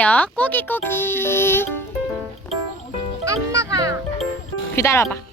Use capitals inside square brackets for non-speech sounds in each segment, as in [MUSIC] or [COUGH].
요. 꼬기 꼬기. 안 나가. 기다려봐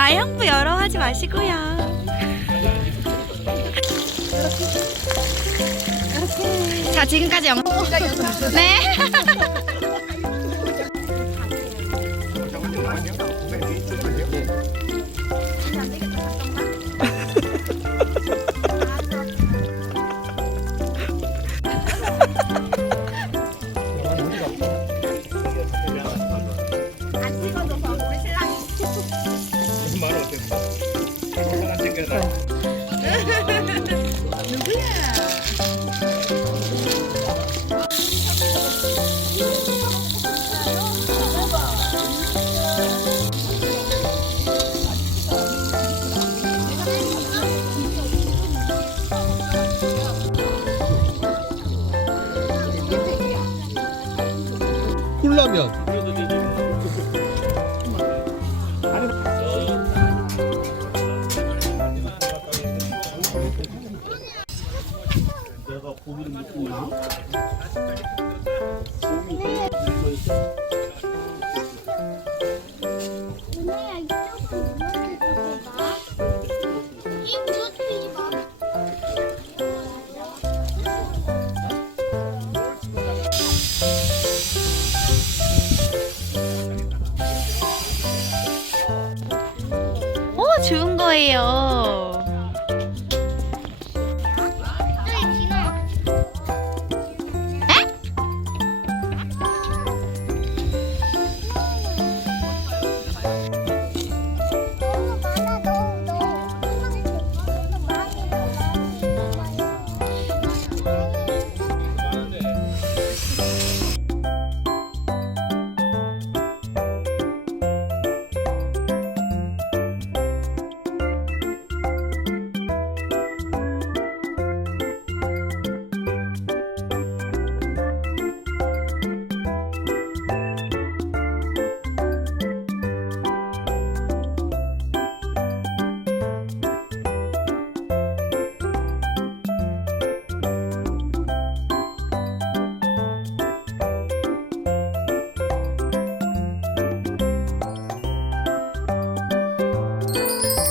아 형부 여러 하지 마시고요. 자 지금까지 영상 네. [LAUGHS] 챙겨라. 콜라면. 내가 고기를 먹고. 오 좋은 거예요. Música